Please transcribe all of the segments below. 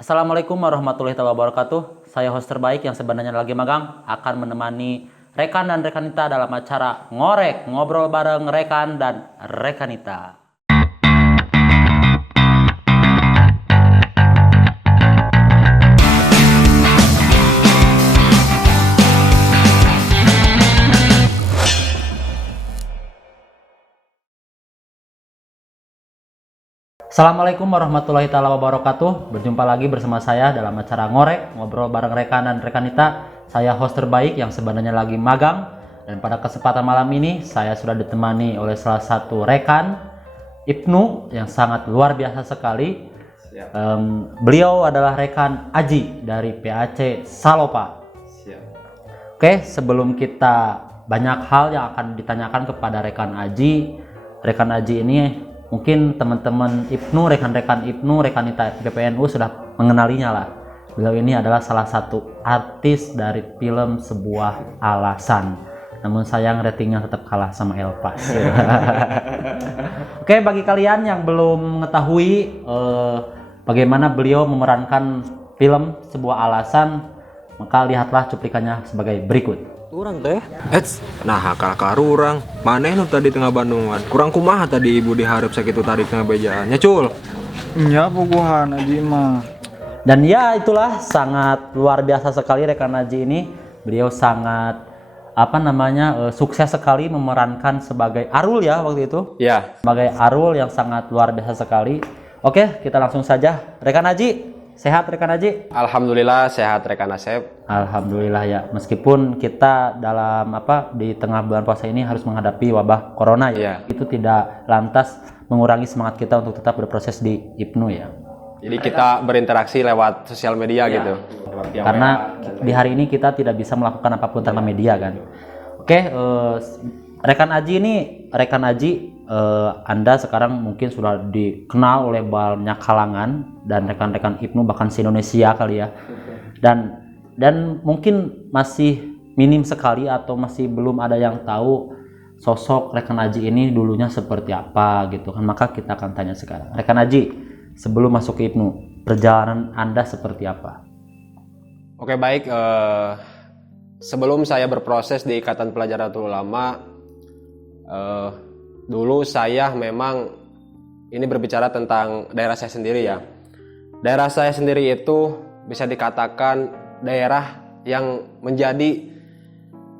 Assalamualaikum warahmatullahi wabarakatuh. Saya host terbaik yang sebenarnya lagi magang akan menemani rekan dan rekanita dalam acara ngorek ngobrol bareng rekan dan rekanita. Assalamualaikum warahmatullahi wabarakatuh. Berjumpa lagi bersama saya dalam acara ngorek ngobrol bareng rekan dan rekanita. Saya host terbaik yang sebenarnya lagi magang, dan pada kesempatan malam ini saya sudah ditemani oleh salah satu rekan, Ibnu, yang sangat luar biasa sekali. Beliau adalah rekan Aji dari PAC Salopa. Oke, sebelum kita banyak hal yang akan ditanyakan kepada rekan Aji ini mungkin teman-teman Ibnu, rekan-rekan Ibnu, rekanita PPNU sudah mengenalinya lah. Beliau ini adalah salah satu artis dari film Sebuah Alasan. Namun sayang ratingnya tetap kalah sama Elpas. Oke, bagi kalian yang belum mengetahui bagaimana beliau memerankan film Sebuah Alasan, maka lihatlah cuplikannya sebagai berikut. Kurang teh. Nah kakak urang. Maneh nu tadi tengah Bandungan. Kurang kumaha tadi ibu diharap sakitu tarik tengah bejaan. Nyecul. Ya puguhan Aji mah. Dan ya itulah sangat luar biasa sekali rekan Aji ini. Beliau sangat sukses sekali memerankan sebagai Arul ya waktu itu. Ya. Sebagai Arul yang sangat luar biasa sekali. Oke, kita langsung saja. Rekan Aji, sehat rekan Aji? Alhamdulillah sehat rekan Asep. Alhamdulillah ya. Meskipun kita di tengah bulan puasa ini harus menghadapi wabah corona ya. Itu tidak lantas mengurangi semangat kita untuk tetap berproses di Ibnu ya. Jadi kita berinteraksi lewat sosial media gitu. Karena di hari ini kita tidak bisa melakukan apapun tanpa media kan. Oke, rekan Aji, Anda sekarang mungkin sudah dikenal oleh banyak kalangan dan rekan-rekan Ibnu bahkan se-Indonesia kali ya. Dan mungkin masih minim sekali atau masih belum ada yang tahu sosok rekan Aji ini dulunya seperti apa gitu kan. Maka kita akan tanya sekarang. Rekan Aji, sebelum masuk ke Ibnu, perjalanan Anda seperti apa? Oke baik, sebelum saya berproses di Ikatan Pelajar Nahdlatul Ulama, dulu saya memang ini berbicara tentang daerah saya sendiri ya. Daerah saya sendiri itu bisa dikatakan daerah yang menjadi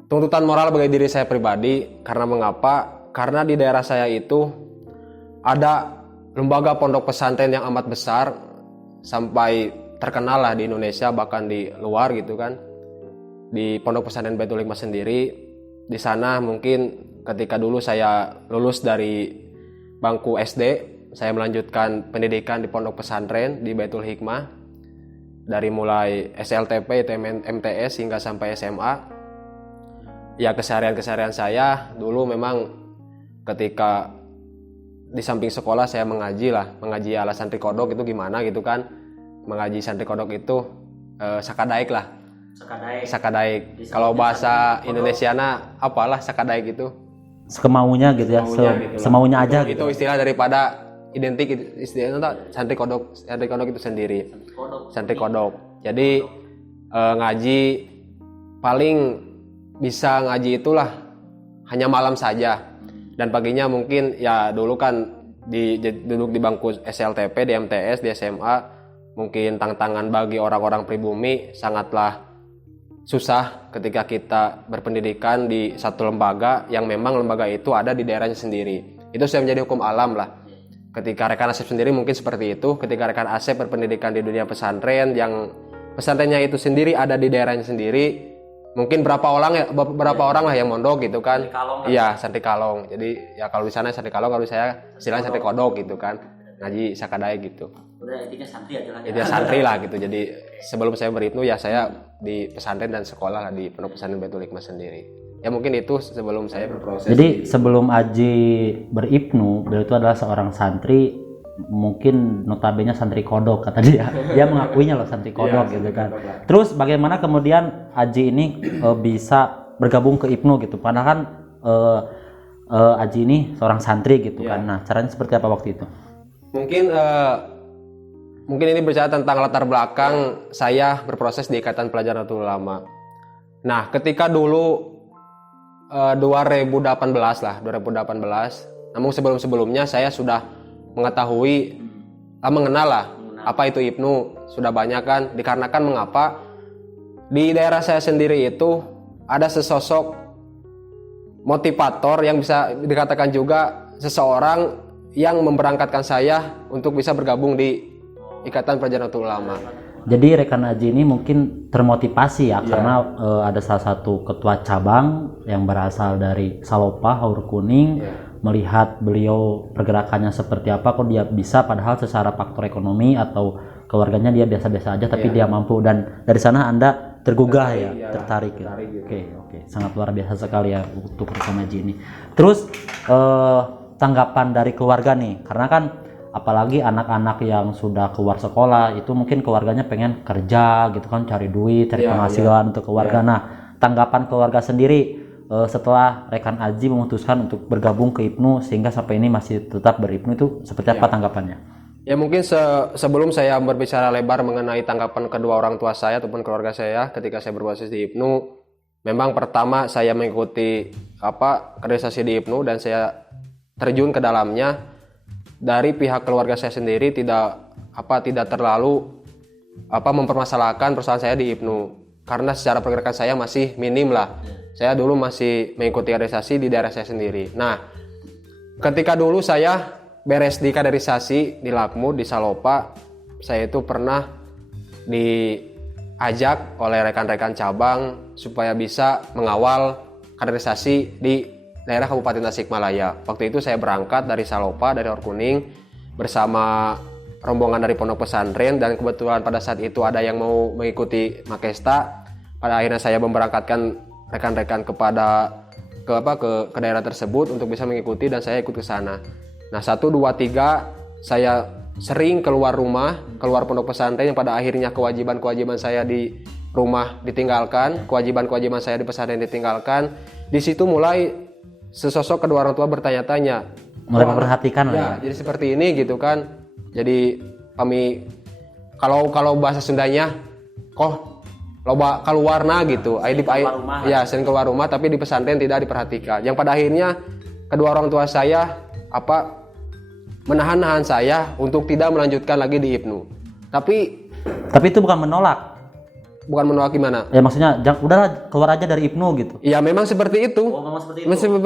tuntutan moral bagi diri saya pribadi. Karena mengapa? Karena di daerah saya itu ada lembaga pondok pesantren yang amat besar, sampai terkenal lah di Indonesia bahkan di luar gitu kan. Di pondok pesantren Baitul Hikmah sendiri, di sana mungkin ketika dulu saya lulus dari bangku SD, saya melanjutkan pendidikan di pondok pesantren di Baitul Hikmah dari mulai SLTP, MTS hingga sampai SMA. Ya keseharian saya dulu memang ketika di samping sekolah saya mengaji ala santri kodok itu gimana gitu kan. Mengaji santri kodok itu sakadaik lah. Sakadaik. Kalau bahasa Indonesiana apalah sakadaik itu? Sekemaunya gitu ya, semaunya aja itu gitu. Itu istilah daripada identik istilahnya santri kodok itu sendiri. Santri kodok. Jadi ngaji paling bisa ngaji itulah hanya malam saja. Dan paginya mungkin ya dulu kan duduk di bangku SLTP, di MTS, di SMA, mungkin tantangan bagi orang-orang pribumi sangatlah susah ketika kita berpendidikan di satu lembaga yang memang lembaga itu ada di daerahnya sendiri. Itu sudah menjadi hukum alam lah. Ketika rekan Asep sendiri mungkin seperti itu. Ketika rekan Asep berpendidikan di dunia pesantren yang pesantrennya itu sendiri ada di daerahnya sendiri, mungkin berapa orang lah yang mondok gitu kan. Iya, santri kalong. Jadi ya kalau di sana santri kalong, kalau saya istilahnya santri kodok gitu kan. Ngaji sakadai gitu. Udah intinya santri aja lah. Intinya santri lah gitu. Jadi sebelum saya beribnu ya saya di pesantren dan sekolah lah di pondok pesantren Baitul Hikmah sendiri. Ya mungkin itu sebelum saya berproses. Jadi sebelum Aji beribnu, beliau itu adalah seorang santri, mungkin notabene santri kodok kata dia. Dia mengakuinya loh santri kodok gitu kan. Terus bagaimana kemudian Aji ini bisa bergabung ke Ibnu gitu? Padahal kan Aji ini seorang santri gitu kan. Nah, caranya seperti apa waktu itu? Mungkin mungkin ini berbicara tentang latar belakang saya berproses di Ikatan Pelajar Nahdlatul Ulama. Nah, ketika dulu 2018 lah, 2018. Namun sebelum-sebelumnya saya sudah mengetahui, mengenal lah apa itu IPNU, sudah banyak kan. Dikarenakan mengapa di daerah saya sendiri itu ada sesosok motivator yang bisa dikatakan juga seseorang yang memberangkatkan saya untuk bisa bergabung di Ikatan Pelajar Nahdlatul Ulama. Jadi rekan Aji ini mungkin termotivasi ya, karena ada salah satu ketua cabang yang berasal dari Salopa, Haur Kuning, melihat beliau pergerakannya seperti apa, kok dia bisa, padahal secara faktor ekonomi atau keluarganya dia biasa-biasa aja, tapi dia mampu, dan dari sana Anda tergugah tertarik. Oke, sangat luar biasa sekali ya untuk rekan Aji ini. Terus tanggapan dari keluarga nih, karena kan apalagi anak-anak yang sudah keluar sekolah itu mungkin keluarganya pengen kerja gitu kan, cari duit, cari penghasilan untuk keluarga. Nah, tanggapan keluarga sendiri setelah rekan Aji memutuskan untuk bergabung ke IPNU sehingga sampai ini masih tetap ber-IPNU, itu seperti apa tanggapannya? Ya mungkin sebelum saya berbicara lebar mengenai tanggapan kedua orang tua saya ataupun keluarga saya ketika saya berbasis di IPNU, memang pertama saya mengikuti kaderisasi di IPNU dan saya terjun ke dalamnya. Dari pihak keluarga saya sendiri tidak terlalu mempermasalahkan perusahaan saya di IPNU, karena secara pergerakan saya masih minim lah. Saya dulu masih mengikuti kaderisasi di daerah saya sendiri. Nah, ketika dulu saya beres di kaderisasi di Lakmud di Salopa, saya itu pernah diajak oleh rekan-rekan cabang supaya bisa mengawal kaderisasi di daerah Kabupaten Tasikmalaya. Waktu itu saya berangkat dari Salopa, dari Haur Kuning, bersama rombongan dari pondok pesantren, dan kebetulan pada saat itu ada yang mau mengikuti Makesta. Pada akhirnya saya memberangkatkan rekan-rekan ke daerah tersebut untuk bisa mengikuti, dan saya ikut ke sana. Nah, 1, 2, 3 saya sering keluar rumah, keluar pondok pesantren, yang pada akhirnya kewajiban-kewajiban saya di rumah ditinggalkan, kewajiban-kewajiban saya di pesantren ditinggalkan. Di situ mulai sesosok kedua orang tua bertanya-tanya, mulai memperhatikan ya, jadi seperti ini gitu kan. Jadi kami kalau bahasa Sundanya kok loba keluarna gitu, sering keluar rumah tapi di pesantren tidak diperhatikan. Yang pada akhirnya kedua orang tua saya menahan saya untuk tidak melanjutkan lagi di IPNU. Tapi itu bukan menolak. Bukan menolak gimana? Ya maksudnya udahlah keluar aja dari IPNU gitu. Ya memang seperti itu.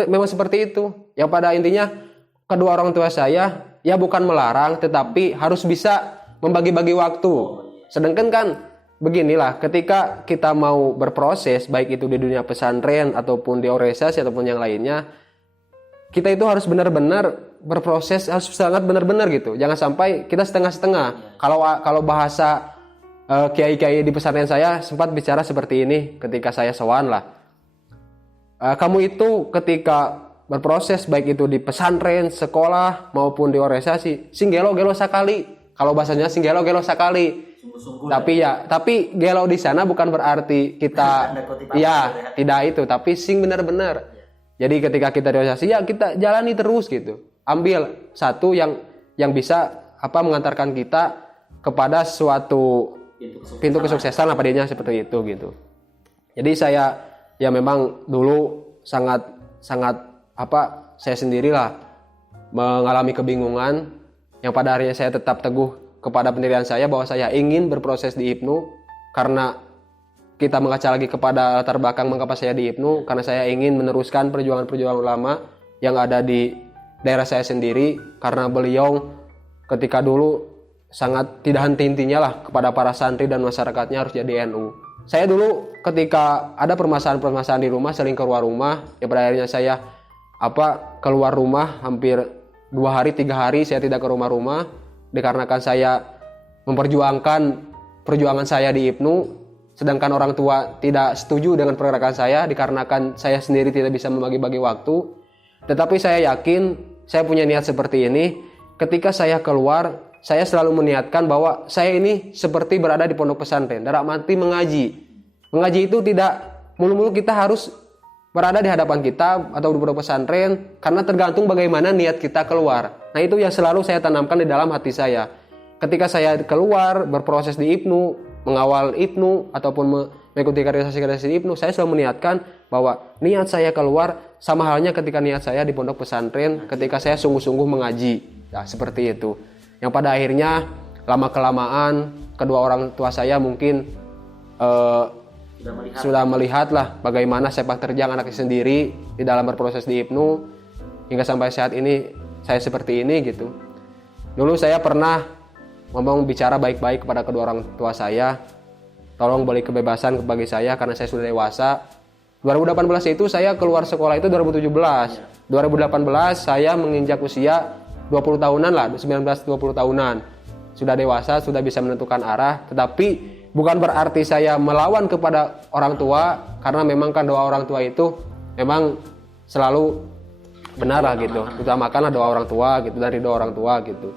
Memang seperti itu. Yang pada intinya kedua orang tua saya ya bukan melarang, tetapi harus bisa membagi-bagi waktu. Sedangkan kan beginilah, ketika kita mau berproses baik itu di dunia pesantren ataupun di organisasi ataupun yang lainnya, kita itu harus benar-benar berproses, harus sangat benar-benar gitu. Jangan sampai kita setengah-setengah. Kalau bahasa kiai-kiai di pesantren saya sempat bicara seperti ini ketika saya sowan lah. Kamu itu ketika berproses baik itu di pesantren, sekolah maupun di organisasi, sing gelo sakali. Kalau bahasanya sing gelo sakali. Tapi gelo di sana bukan berarti kita tidak itu, tapi sing benar-benar. Jadi ketika kita di organisasi ya kita jalani terus gitu. Ambil satu yang bisa mengantarkan kita kepada suatu pintu kesuksesan lah padanya, seperti itu gitu. Jadi saya ya memang dulu sangat saya sendirilah mengalami kebingungan, yang pada akhirnya saya tetap teguh kepada pendirian saya bahwa saya ingin berproses di IPNU, karena kita mengaca lagi kepada latar belakang mengapa saya di IPNU, karena saya ingin meneruskan perjuangan-perjuangan ulama yang ada di daerah saya sendiri, karena beliau ketika dulu sangat tidak henti-hentinya lah kepada para santri dan masyarakatnya harus jadi NU. Saya dulu ketika ada permasalahan-permasalahan di rumah sering keluar rumah, ya pada akhirnya saya keluar rumah hampir 2 hari 3 hari saya tidak ke rumah-rumah, dikarenakan saya memperjuangkan perjuangan saya di IPNU, sedangkan orang tua tidak setuju dengan pergerakan saya dikarenakan saya sendiri tidak bisa membagi-bagi waktu. Tetapi saya yakin saya punya niat seperti ini. Ketika saya keluar, saya selalu meniatkan bahwa saya ini seperti berada di pondok pesantren, dalam arti mengaji. Mengaji itu tidak mulu-mulu kita harus berada di hadapan kita atau di pondok pesantren, karena tergantung bagaimana niat kita keluar. Nah, itu yang selalu saya tanamkan di dalam hati saya. ketika saya keluar berproses di IPNU, mengawal IPNU ataupun mengikuti kaderisasi di IPNU, saya selalu meniatkan bahwa niat saya keluar sama halnya ketika niat saya di pondok pesantren ketika saya sungguh-sungguh mengaji. Nah, seperti itu. Yang pada akhirnya lama-kelamaan kedua orang tua saya mungkin sudah melihat lah bagaimana sepak terjang anaknya sendiri di dalam berproses di IPNU hingga sampai saat ini saya seperti ini gitu. Dulu saya pernah ngomong bicara baik-baik kepada kedua orang tua saya, tolong beri kebebasan bagi saya karena saya sudah dewasa. 2018 itu saya keluar sekolah itu 2017. 2018 saya menginjak usia 20 tahunan lah, 19-20 tahunan. Sudah dewasa, sudah bisa menentukan arah, tetapi bukan berarti saya melawan kepada orang tua, karena memang kan doa orang tua itu memang selalu benar lah gitu. Utamakanlah doa orang tua gitu, dari doa orang tua gitu.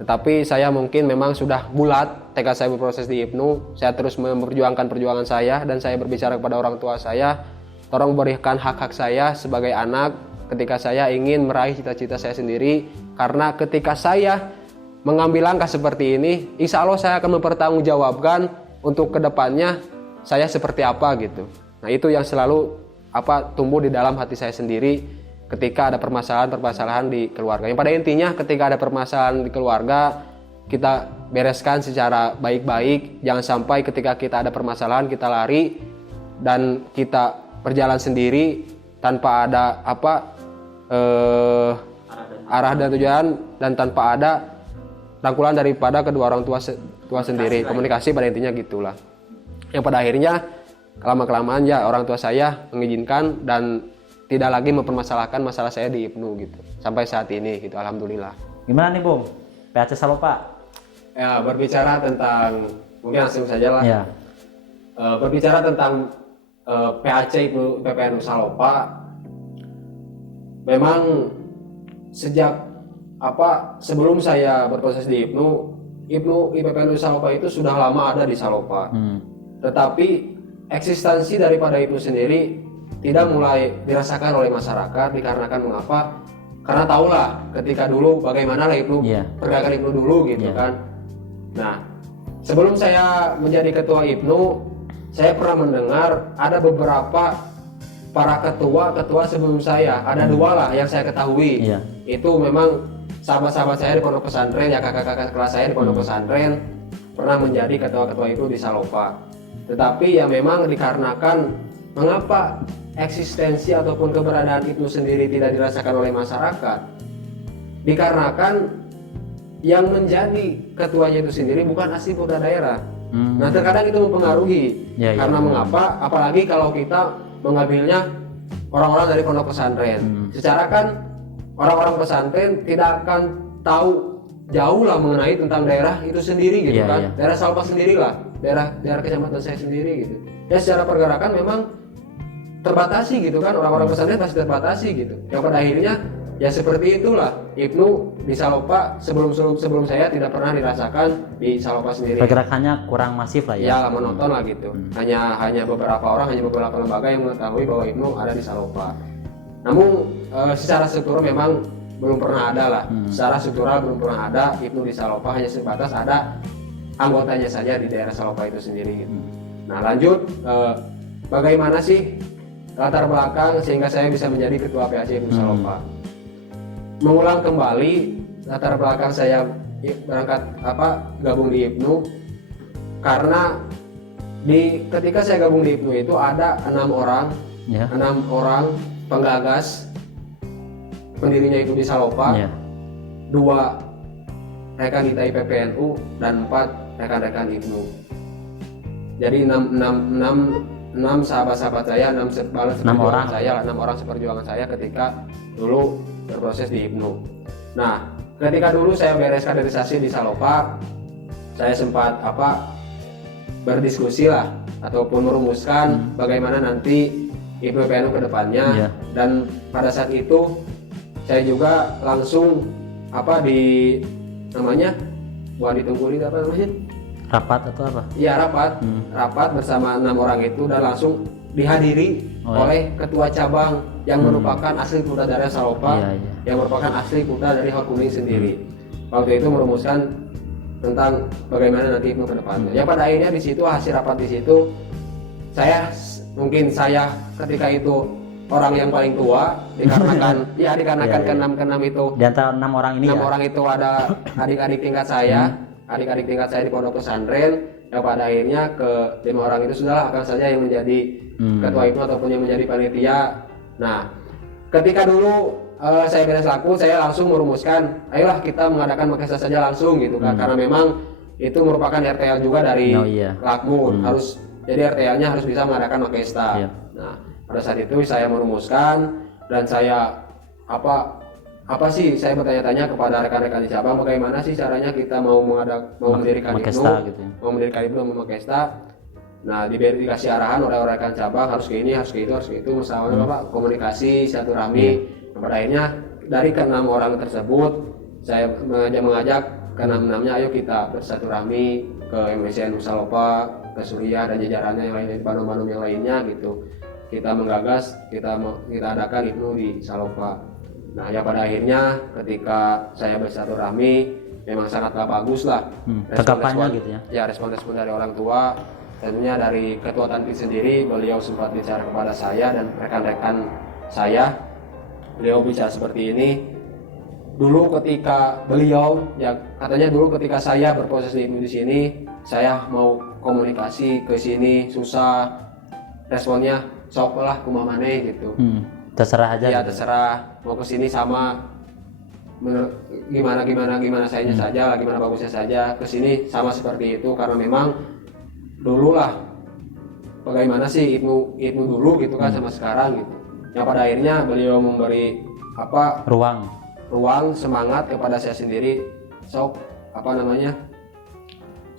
Tetapi saya mungkin memang sudah bulat tekad saya berproses di IPNU. Saya terus memperjuangkan perjuangan saya dan saya berbicara kepada orang tua saya, tolong berikan hak-hak saya sebagai anak ketika saya ingin meraih cita-cita saya sendiri. Karena ketika saya mengambil langkah seperti ini, insya Allah saya akan mempertanggungjawabkan untuk kedepannya saya seperti apa gitu. Nah itu yang selalu tumbuh di dalam hati saya sendiri ketika ada permasalahan di keluarga. Yang pada intinya ketika ada permasalahan di keluarga, kita bereskan secara baik-baik. Jangan sampai ketika kita ada permasalahan kita lari dan kita berjalan sendiri tanpa ada arah dan tujuan dan tanpa ada rangkulan daripada kedua orang tua sendiri. Komunikasi pada intinya gitulah. Yang pada akhirnya lama-kelamaan ya orang tua saya mengizinkan dan tidak lagi mempermasalahkan masalah saya di IPNU gitu. Sampai saat ini gitu, alhamdulillah. Gimana nih Bung? PAC Salopa? Ya, berbicara tentang, mungkin langsung saja lah. Ya. Berbicara tentang PAC IPNU PPNU Salopa, memang sejak sebelum saya berproses di IPNU IPPNU Salopa itu sudah lama ada di Salopa. Tetapi eksistensi daripada IPNU sendiri tidak mulai dirasakan oleh masyarakat dikarenakan mengapa? Karena tahulah ketika dulu bagaimana lah IPNU, pergerakan IPNU dulu gitu kan. Nah, sebelum saya menjadi ketua IPNU, saya pernah mendengar ada beberapa para ketua sebelum saya, ada dua lah yang saya ketahui. Itu memang sahabat-sahabat saya di pondok pesantren, ya kakak-kakak kelas saya di pondok pesantren pernah menjadi ketua-ketua IPNU di Salopa. Tetapi ya memang dikarenakan mengapa eksistensi ataupun keberadaan IPNU sendiri tidak dirasakan oleh masyarakat, dikarenakan yang menjadi ketuanya itu sendiri bukan asli Polda daerah. Nah terkadang itu mempengaruhi karena mengapa, apalagi kalau kita mengambilnya orang-orang dari pondok pesantren. Secara kan orang-orang pesantren tidak akan tahu jauh lah mengenai tentang daerah itu sendiri gitu kan. Daerah Salopa sendiri lah, daerah kecamatan saya sendiri gitu. Ya secara pergerakan memang terbatasi gitu kan, orang-orang pesantren pasti terbatasi gitu. Yang pada akhirnya ya seperti itulah IPNU di Salopa sebelum saya tidak pernah dirasakan di Salopa sendiri. Pergerakannya kurang masif lah ya. Ya monoton lah gitu. Hanya beberapa orang, hanya beberapa lembaga yang mengetahui bahwa IPNU ada di Salopa. Namun secara struktural memang belum pernah ada lah. Secara struktural belum pernah ada IPNU di Salopa, hanya sebatas ada anggotanya saja di daerah Salopa itu sendiri gitu. Nah lanjut, bagaimana sih latar belakang sehingga saya bisa menjadi ketua PAC IPNU Salopa? Mengulang kembali latar belakang saya berangkat gabung di IPNU, karena ketika saya gabung di IPNU itu ada 6 orang penggagas pendirinya itu di Salopa, 2 rekan kita IPPNU dan 4 rekan-rekan IPNU. Jadi 6 sahabat-sahabat saya, 6 orang seperjuangan saya ketika dulu berproses di IPNU. Nah, ketika dulu saya beres kaderisasi di Salopa, saya sempat berdiskusi lah ataupun merumuskan bagaimana nanti IPPNU ke depannya. Dan pada saat itu saya juga langsung rapat atau apa? Iya, rapat bersama 6 orang itu dan langsung dihadiri oleh ketua cabang yang merupakan asli Polda daerah Salopa, yang merupakan asli Polda dari Hot Kuning sendiri. Waktu itu merumuskan tentang bagaimana nanti Ibnu ke depannya. Ya pada akhirnya di situ hasil rapat di situ saya ketika itu orang yang paling tua dikarenakan dikarenakan keenam itu Di antara 6 orang ini 6 ya. orang itu ada adik-adik tingkat saya, di pondok pesantren. Ya pada akhirnya ke 5 orang itu sudahlah akan saja yang menjadi ketua Ibnu ataupun yang menjadi panitia. Nah, ketika dulu saya beres laku, saya langsung merumuskan, ayolah kita mengadakan makesta saja langsung gitu kan, karena memang itu merupakan RTL juga dari laku, jadi RTL-nya harus bisa mengadakan makesta. Nah, pada saat itu saya merumuskan dan saya saya bertanya-tanya kepada rekan-rekan di cabang bagaimana sih caranya kita mau mendirikan makesta Ibnu, gitu ya. mau mendirikan Ibnu mau makesta. Nah, dikasih arahan oleh rekan cabang harus ke ini, harus ke itu, misalnya Bapak komunikasi, silaturahmi. Pada akhirnya dari ke-6 orang tersebut saya mengajak ke-6-nya ayo kita bersilaturahmi ke MSN Musalopa, ke Suriah dan jajarannya yang lain, Bandung-Bandung yang lainnya gitu. Kita menggagas, kita adakan Ibnu di Salopa. Nah, ya pada akhirnya ketika saya bersilaturahmi memang sangatlah bagus lah tanggapannya gitu ya. Ya, respon-respon dari orang tua. Tentunya dari Ketua Tanfi sendiri, beliau sempat bicara kepada saya dan rekan-rekan saya. Beliau bicara seperti ini. Dulu ketika ketika saya berposisi di sini, saya mau komunikasi ke sini susah. Responnya sok lah kumaha maneh gitu. Terserah aja. Ya gitu. terserah, mau ke sini sama gimana sayanya saja, gimana bagusnya saja. Ke sini sama seperti itu karena memang dulu lah bagaimana sih Ibnu dulu gitu kan sama sekarang gitu. Yang pada akhirnya beliau memberi ruang semangat kepada saya sendiri, sok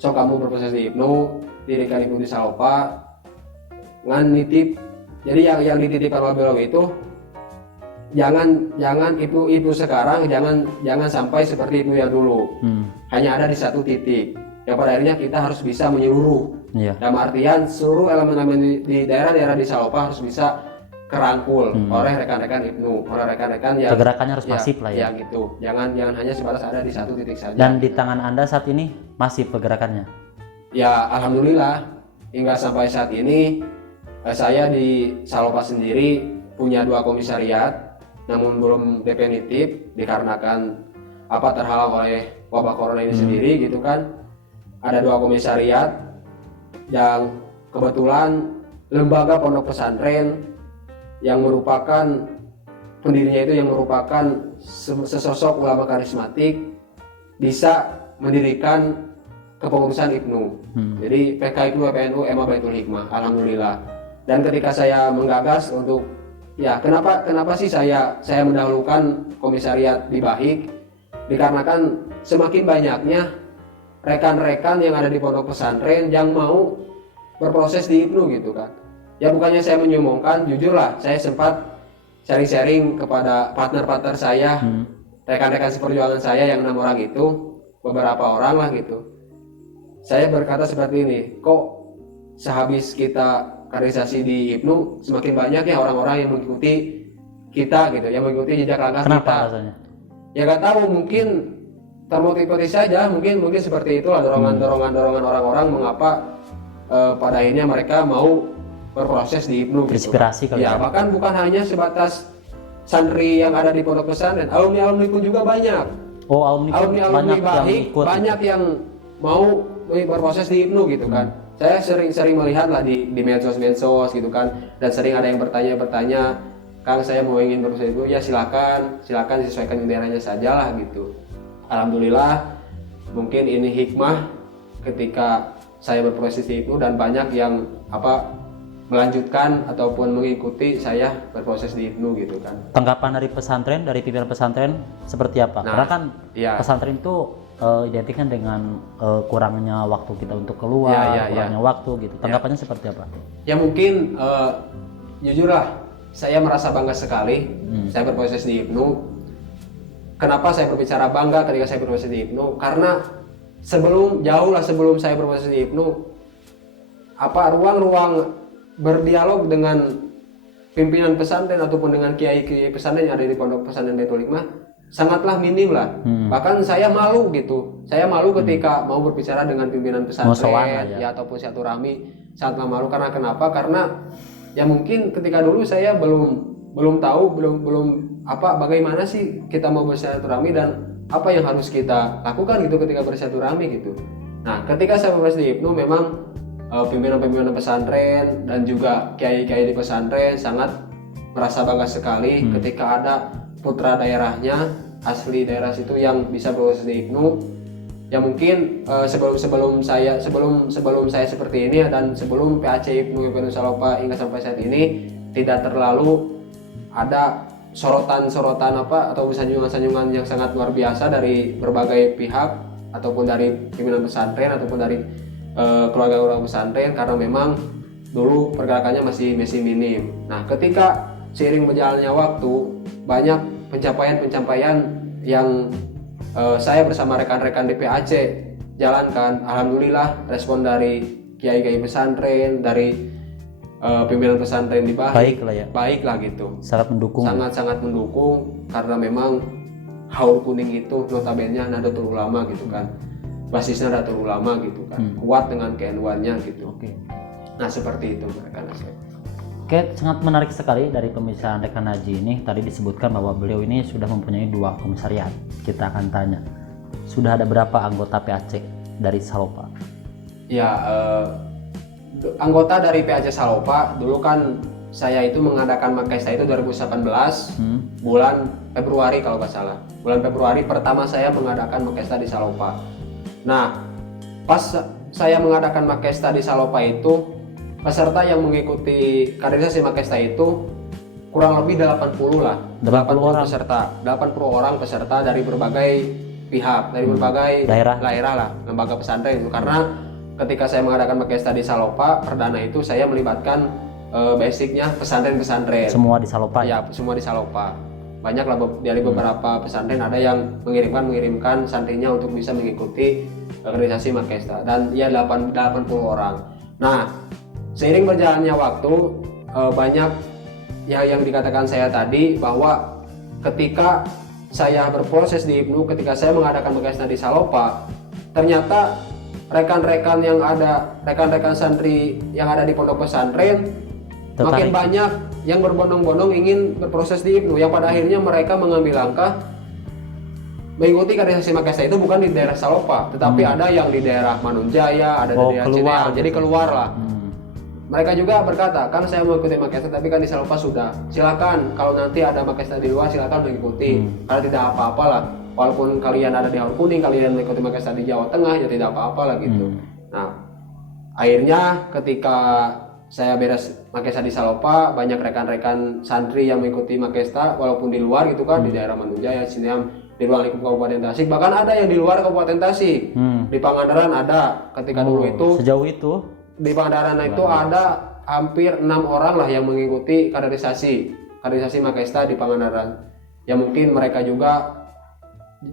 kamu berproses di Ibnu, dirikan Ibnu di Salopa, ngan nitip. Jadi yang dititipkan oleh beliau itu jangan itu sekarang, jangan sampai seperti itu yang dulu. Hanya ada di satu titik. Yang pada akhirnya kita harus bisa menyeluruh. Dalam artian seluruh elemen-elemen di daerah-daerah di Salopa harus bisa kerangkul oleh rekan-rekan Ibnu, oleh rekan-rekan yang pergerakannya harus masif lah ya. Ya gitu. Jangan hanya sebatas ada di satu titik saja. Dan di tangan Anda saat ini masif pergerakannya. Ya alhamdulillah hingga sampai saat ini saya di Salopa sendiri punya 2 komisariat, namun belum definitif dikarenakan terhalang oleh wabah corona ini sendiri gitu kan. Ada 2 komisariat yang kebetulan lembaga pondok pesantren yang merupakan pendirinya itu yang merupakan sesosok ulama karismatik bisa mendirikan kepengurusan Ibnu. Jadi PKIP PNU MA Baitul Hikmah, alhamdulillah. Dan ketika saya menggagas untuk kenapa sih saya mendahulukan komisariat di Bahik, dikarenakan semakin banyaknya rekan-rekan yang ada di pondok pesantren yang mau berproses di Ibnu gitu kan. Ya bukannya saya menyombongkan, jujurlah saya sempat sharing-sharing kepada partner-partner saya, rekan-rekan seperjuangan saya yang 6 orang itu, beberapa orang lah gitu. Saya berkata seperti ini, kok sehabis kita kaderisasi di Ibnu semakin banyak ya orang-orang yang mengikuti kita gitu, yang mengikuti jejak langkah kita. Kenapa rasanya? Ya nggak tahu, mungkin termotivasi saja, mungkin seperti itulah dorongan orang-orang mengapa pada akhirnya mereka mau berproses di Ibnu gitu. Inspirasi kali ya. Bahkan bukan hanya sebatas santri yang ada di pondok pesantren, alumni pun juga banyak. Oh, alumni Bahik banyak yang mau berproses di Ibnu gitu kan. Saya sering melihat lah di medsos gitu kan, dan sering ada yang bertanya, Kang saya mau ingin berproses itu, ya silakan disesuaikan daerahnya saja lah gitu. Alhamdulillah mungkin ini hikmah ketika saya berproses itu dan banyak yang melanjutkan ataupun mengikuti saya berproses di Ibnu gitu kan. Tanggapan dari pesantren, dari pimpinan pesantren seperti apa? Karena kan pesantren itu identik dengan kurangnya waktu kita untuk keluar, kurangnya waktu gitu. Tanggapannya seperti apa? Ya mungkin jujurlah saya merasa bangga sekali saya berproses di Ibnu. Kenapa saya berbicara bangga ketika saya berproses di Ibnu? Karena jauh sebelum saya berproses di Ibnu, ruang-ruang berdialog dengan pimpinan pesantren ataupun dengan kiai pesantren yang ada di pondok pesantren Baitul Hikmah sangatlah minim lah. Bahkan saya malu gitu. Saya malu ketika mau berbicara dengan pimpinan pesantren ya ataupun silaturahmi, sangatlah malu. Karena kenapa? Karena ya mungkin ketika dulu saya belum tahu, belum apa bagaimana sih kita mau bersilaturahmi dan apa yang harus kita lakukan gitu ketika bersilaturahmi gitu. Nah, ketika saya berproses di IPNU memang pimpinan-pimpinan pesantren dan juga kiai-kiai di pesantren sangat merasa bangga sekali ketika ada putra daerahnya asli daerah situ yang bisa berproses di IPNU. Ya mungkin sebelum saya seperti ini dan sebelum PAC IPNU IPN Salopa hingga sampai saat ini tidak terlalu ada sorotan apa atau sanjungan-sanjungan yang sangat luar biasa dari berbagai pihak ataupun dari pimpinan pesantren ataupun dari keluarga-keluarga pesantren karena memang dulu pergerakannya masih minim. Nah, ketika seiring berjalannya waktu banyak pencapaian yang saya bersama rekan-rekan di PAC jalankan. Alhamdulillah respon dari kiai-kiai pesantren, dari pimpinan pesantren di baiklah gitu. Sangat mendukung. Sangat mendukung karena memang Haur Kuning itu notabene Nahdlatul Ulama gitu kan. Basisnya Nahdlatul Ulama gitu kan. Kuat dengan keNU-annya gitu. Oke. Nah, seperti itu rekan saya. Oke, sangat menarik sekali dari pembicaraan rekan Haji ini. Tadi disebutkan bahwa beliau ini sudah mempunyai 2 komisariat. Kita akan tanya, sudah ada berapa anggota PAC dari Salopa? Ya, anggota dari PAC Salopa dulu kan saya itu mengadakan Makesta itu 2018 bulan Februari kalau nggak salah. Bulan Februari pertama saya mengadakan Makesta di Salopa. Nah, pas saya mengadakan Makesta di Salopa itu peserta yang mengikuti kaderisasi Makesta itu kurang lebih 80 lah. 80 orang peserta, 80 orang peserta dari berbagai pihak, dari berbagai daerah lah, lembaga pesantren itu. Karena ketika saya mengadakan Makesta di Salopa, perdana itu saya melibatkan basicnya pesantren-pesantren. Semua di Salopa ya? Semua di Salopa. Banyak lah dari beberapa pesantren ada yang mengirimkan santrinya untuk bisa mengikuti kaderisasi Makesta dan ya 80 orang. Nah, seiring berjalannya waktu banyak ya yang dikatakan saya tadi bahwa ketika saya berproses di IPNU, ketika saya mengadakan Makesta di Salopa, ternyata rekan-rekan santri yang ada di pondok pesantren makin banyak yang berbondong-bondong ingin berproses di IPNU, yang pada akhirnya mereka mengambil langkah mengikuti kaderisasi Makesta itu bukan di daerah Salopa, tetapi ada yang di daerah Manunjaya, ada di daerah Cineal, jadi keluar lah. Mereka juga berkata, kan saya mau ikuti Makesta tapi kan di Salopa sudah. Silakan kalau nanti ada Makesta di luar silakan mengikuti. Karena tidak apa-apa lah. Walaupun kalian ada di Haur Kuning, kalian mengikuti Makesta di Jawa Tengah ya tidak apa-apa lah gitu. Nah, akhirnya ketika saya beres Makesta di Salopa, banyak rekan-rekan santri yang mengikuti Makesta walaupun di luar gitu kan, di daerah Manunjaya, Cineam, di luar lingkup Kabupaten Tasik, bahkan ada yang di luar Kabupaten Tasik. Di Pangandaran ada ketika dulu itu. Sejauh itu Di Pangandaran itu ada hampir 6 orang lah yang mengikuti kaderisasi Makesta di Pangandaran. Ya mungkin mereka juga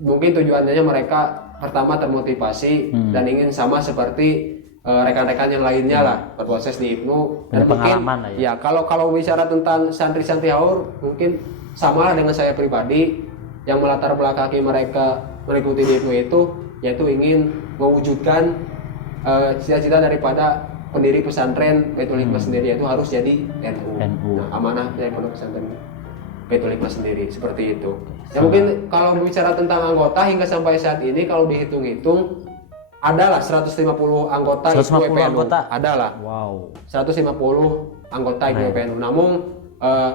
tujuannya mereka pertama termotivasi dan ingin sama seperti rekan-rekan yang lainnya lah berproses di IPNU dan mungkin ya kalau bicara tentang santri-santri Haur mungkin sama lah dengan saya pribadi yang melatar belakangi mereka mengikuti di IPNU itu yaitu ingin mewujudkan cita-cita daripada pendiri pesantren Baitul Hikmah sendiri, yaitu harus jadi NU. Nah, amanah dari pondok pesantren Baitul Hikmah sendiri seperti itu. Ya mungkin kalau berbicara tentang anggota hingga sampai saat ini kalau dihitung-hitung adalah 150 anggota IPNU PNU. Adalah. Wow. 150 anggota IPNU PNU. Namun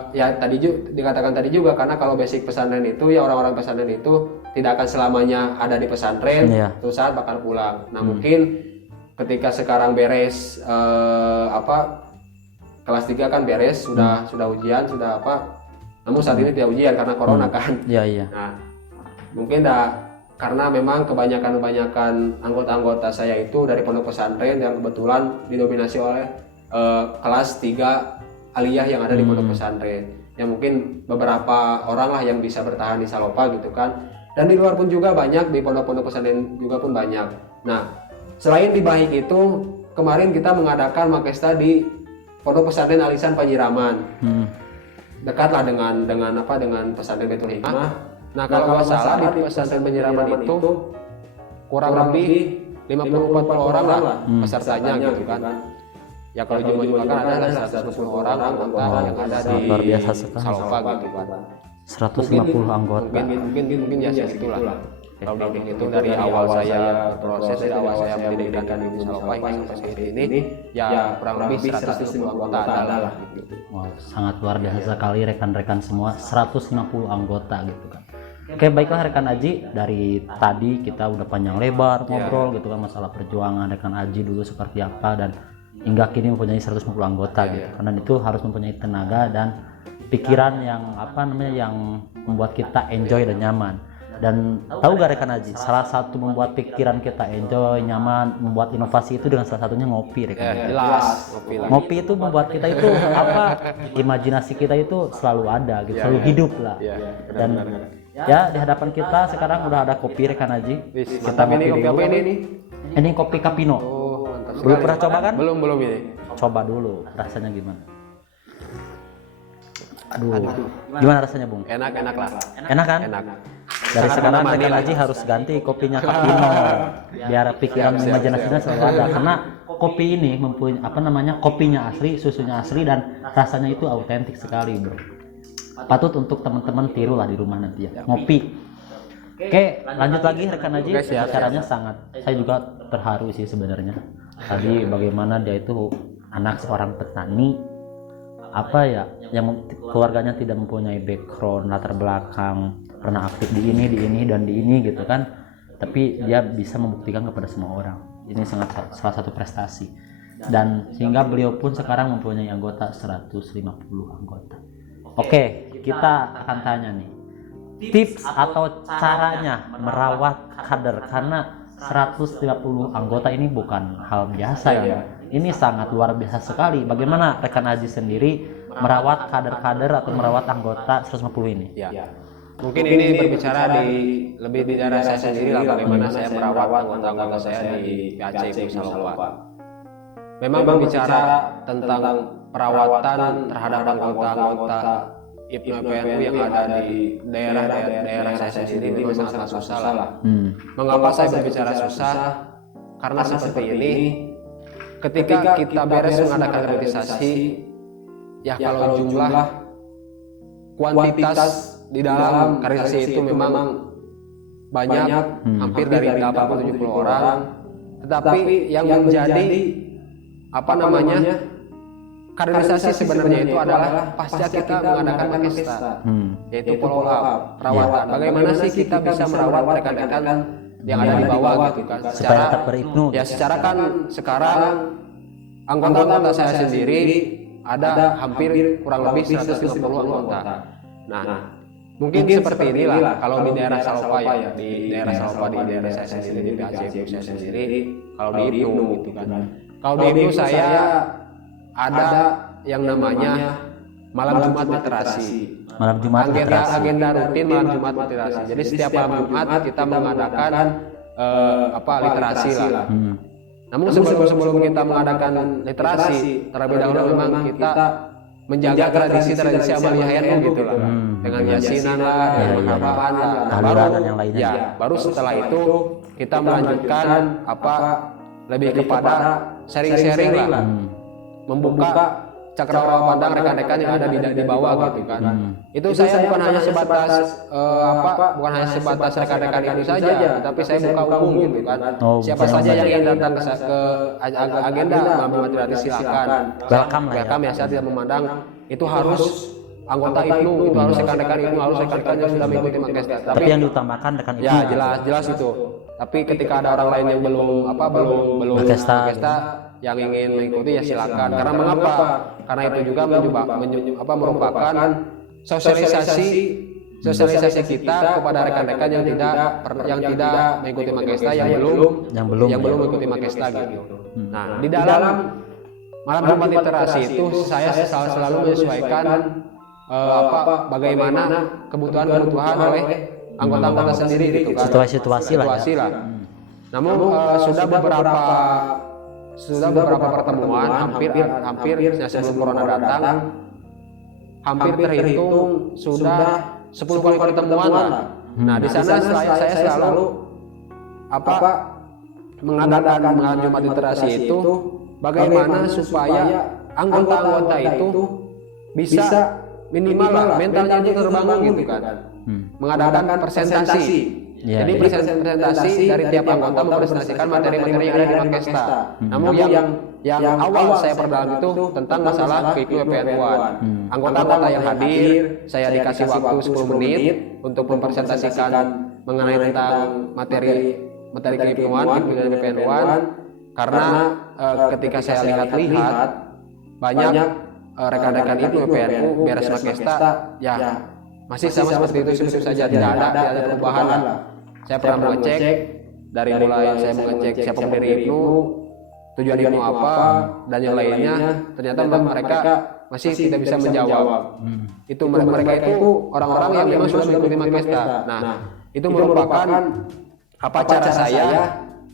ya tadi dikatakan tadi juga karena kalau basic pesantren itu ya orang-orang pesantren itu tidak akan selamanya ada di pesantren, suatu saat bakal pulang. Nah, mungkin ketika sekarang beres kelas 3 kan beres sudah ujian sudah namun saat ini tidak ujian karena corona kan. Nah, mungkin karena memang kebanyakan anggota-anggota saya itu dari pondok pesantren yang kebetulan didominasi oleh kelas 3 aliyah yang ada di pondok pesantren. Ya mungkin beberapa orang lah yang bisa bertahan di Salopa gitu kan. Dan di luar pun juga banyak, di pondok-pondok pesantren juga pun banyak. Nah, selain di Baik itu, kemarin kita mengadakan Makesta di Pondok Pesantren Alisan Panjiraman. Dekatlah dengan pesantren Baitul Hikmah. Nah kalau nggak salah di pesantren penyiraman itu kurang lebih 50-40 orang lah pesertanya gitu kan. Ya kalau jumlah kan ada 150 orang anggota yang ada di luar biasa sekali. Salopa gitu kan. 150 anggota. Mungkin ya segitulah. Kalau dihitung dari awal saya berproses, dari awal saya mendirikan di Salopa hingga sampai saat ini, ya kurang lebih 150 anggota adalah gitu. Wow, sangat luar biasa sekali rekan-rekan semua, 150 anggota gitu kan. Oke, baiklah rekan Aji, dari tadi kita udah panjang lebar ngobrol gitu kan masalah perjuangan rekan Aji dulu seperti apa dan hingga kini mempunyai 150 anggota gitu. Karena itu harus mempunyai tenaga dan pikiran yang yang membuat kita enjoy dan nyaman. Dan tahu gak rekan Aji, salah satu membuat pikiran kita enjoy, nyaman, membuat inovasi itu dengan salah satunya ngopi rekan Aji. Jelas, Ngopi itu membuat kita itu imajinasi kita itu selalu ada gitu, selalu hidup lah. Dan ya di hadapan kita sekarang udah ada kopi rekan Aji. Kita ini kopi apa ini? Ini kopi Capino. Oh, mantap. Belum pernah coba kan? Belum ini. Coba dulu, rasanya gimana? Aduh, gimana rasanya Bung? Enak lah. Enak kan? Enak. Dari sekarang rekan Aji harus ganti kopinya Capino biar pikiran imajinasinya selalu ada, karena kopi ini mempunyai kopinya asli, susunya asli dan rasanya itu autentik sekali bro. Patut untuk teman-teman tiru lah di rumah nanti ya, ngopi. Oke, lanjut lagi rekan Aji. Acaranya sangat, saya juga terharu sih sebenarnya tadi bagaimana dia itu anak seorang petani yang keluarganya tidak mempunyai background latar belakang, pernah aktif di ini gitu kan, tapi dia bisa membuktikan kepada semua orang. Ini sangat salah satu prestasi, dan sehingga beliau pun sekarang mempunyai anggota 150 anggota. Oke, kita akan tanya nih tips atau caranya merawat kader, karena 150 anggota ini bukan hal biasa ya. Ini sangat luar biasa sekali. Bagaimana rekan Aji sendiri merawat kader-kader atau merawat anggota 150 ini? Ya. Mungkin ini berbicara lebih di daerah saya sendiri lah, bagaimana saya merawat anggota-anggota saya di PAC Ibnu Salopa. Memang berbicara tentang perawatan terhadap anggota-anggota Ibnu PNU yang ada di daerah saya sendiri itu sangat susah lah. Mengapa saya berbicara susah? Karena seperti ini, ketika kita beres mengadakan kaderisasi, ya kalau jumlah kuantitas di dalam kaderisasi itu memang banyak, hampir dari 80-70 orang, tetapi yang menjadi kaderisasi sebenarnya itu adalah pasca kita mengadakan pesta, yaitu follow up, perawatan. Bagaimana sih kita bisa merawat rekan-rekan yang ada di bawah gitu kan? Supaya tetap beribnu. Ya secara kan sekarang anggota saya sendiri ada hampir kurang lebih 150 anggota. Nah, mungkin seperti inilah kalau di daerah Salopa ya, di daerah Salopa, di daerah saya sendiri, di Aceh saya sendiri, kalau di Ibnu gitu kan. Kalau di Ibnu saya ada yang namanya malam Jumat literasi. Malam Jumat agenda rutin malam Jumat literasi. Jadi setiap malam Jumat kita mengadakan literasi lah. Namun sebelum kita mengadakan literasi, terlebih dahulu memang kita menjaga tradisi Amaliyah NU gitu lah, dengan yasinan lah, dengan harapan lah. Dan yang lainnya. Ya, baru setelah itu kita melanjutkan lebih kepada sharing-sharing lah, membuka cakrawala pandang rekan-rekan yang ada di bawah gitu kan. Itu saya bukan hanya sebatas rekan-rekan itu saja, tapi saya buka umum gitu kan. Siapa saja yang ingin datang ke agenda Muhammad gratis silakan. Welcome ya, saya tidak memandang itu harus anggota Ibnu, itu harus rekan-rekan Ibnu, harus rekan-rekan yang sudah mengikuti Makesta. Tapi yang diutamakan rekan Ibnu. Ya, jelas itu. Tapi ketika ada orang lain yang belum Makesta yang ingin mengikuti ya silakan. Karena mengapa? Karena itu juga merupakan sosialisasi kita kepada rekan-rekan yang tidak mengikuti Makesta, yang belum mengikuti Makesta gitu. Nah, di dalam malam Jumat literasi itu saya selalu menyesuaikan bagaimana kebutuhan oleh anggota-anggota sendiri gitu kan. Situasi lah. Namun sudah beberapa pertemuan, hampir sebelum corona datang, hampir terhitung sudah 10 kali pertemuan lah Nah, di sana saya selalu mengadakan malam Jumat literasi itu bagaimana supaya anggota-anggota itu bisa minimal lah mentalnya itu terbangun gitu kan. Mengadakan presentasi. Jadi presentasi dari tiap anggota mempresentasikan materi-materi yang ada di Makesta. Namun yang awal saya perdalam itu tentang masalah KIPWPN1. Anggota-anggota yang hadir, saya dikasih waktu 10 menit untuk mempresentasikan mengenai tentang materi KIPWPN1 karena ketika saya lihat banyak rekan-rekan IPWPNU beres Makesta ya masih sama seperti itu saja, tidak ada perubahan lah. Saya pernah mengecek dari mulai saya mengecek siapa pendiri IPNU, tujuan IPNU apa dan yang lainnya, ternyata mereka masih tidak bisa menjawab. Itu mereka itu orang-orang yang memang sudah mengikuti Makesta. Nah, itu merupakan apa cara saya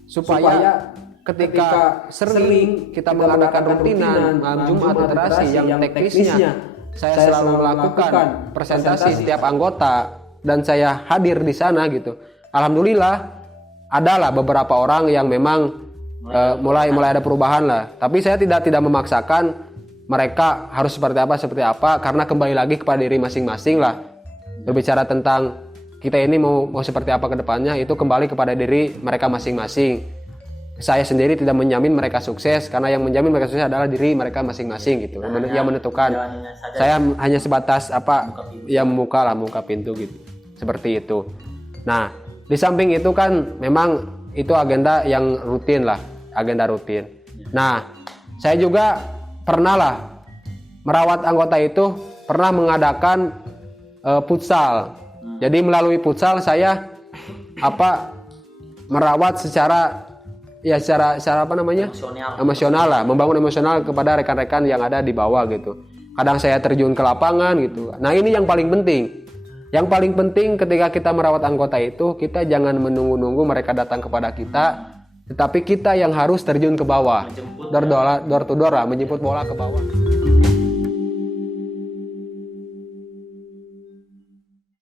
supaya ketika sering kita mengadakan rutinan malam Jumat literasi yang teknisnya saya selalu melakukan presentasi setiap anggota dan saya hadir di sana gitu. Alhamdulillah adalah beberapa orang yang memang mulai ada perubahan lah. Tapi saya tidak memaksakan mereka harus seperti apa karena kembali lagi kepada diri masing-masing lah. Berbicara tentang kita ini mau seperti apa ke depannya itu kembali kepada diri mereka masing-masing. Saya sendiri tidak menjamin mereka sukses karena yang menjamin mereka sukses adalah diri mereka masing-masing gitu. Yang menentukan. Saya hanya sebatas membuka pintu gitu. Seperti itu. Nah, di samping itu kan memang itu agenda yang rutin lah, agenda rutin. Nah, saya juga pernah lah merawat anggota itu, pernah mengadakan futsal. Jadi melalui futsal saya merawat secara emosional lah, membangun emosional kepada rekan-rekan yang ada di bawah gitu. Kadang saya terjun ke lapangan gitu. Nah, ini yang paling penting. Yang paling penting ketika kita merawat anggota itu, kita jangan menunggu-nunggu mereka datang kepada kita, tetapi kita yang harus terjun ke bawah. Door to door lah, menjemput bola ke bawah.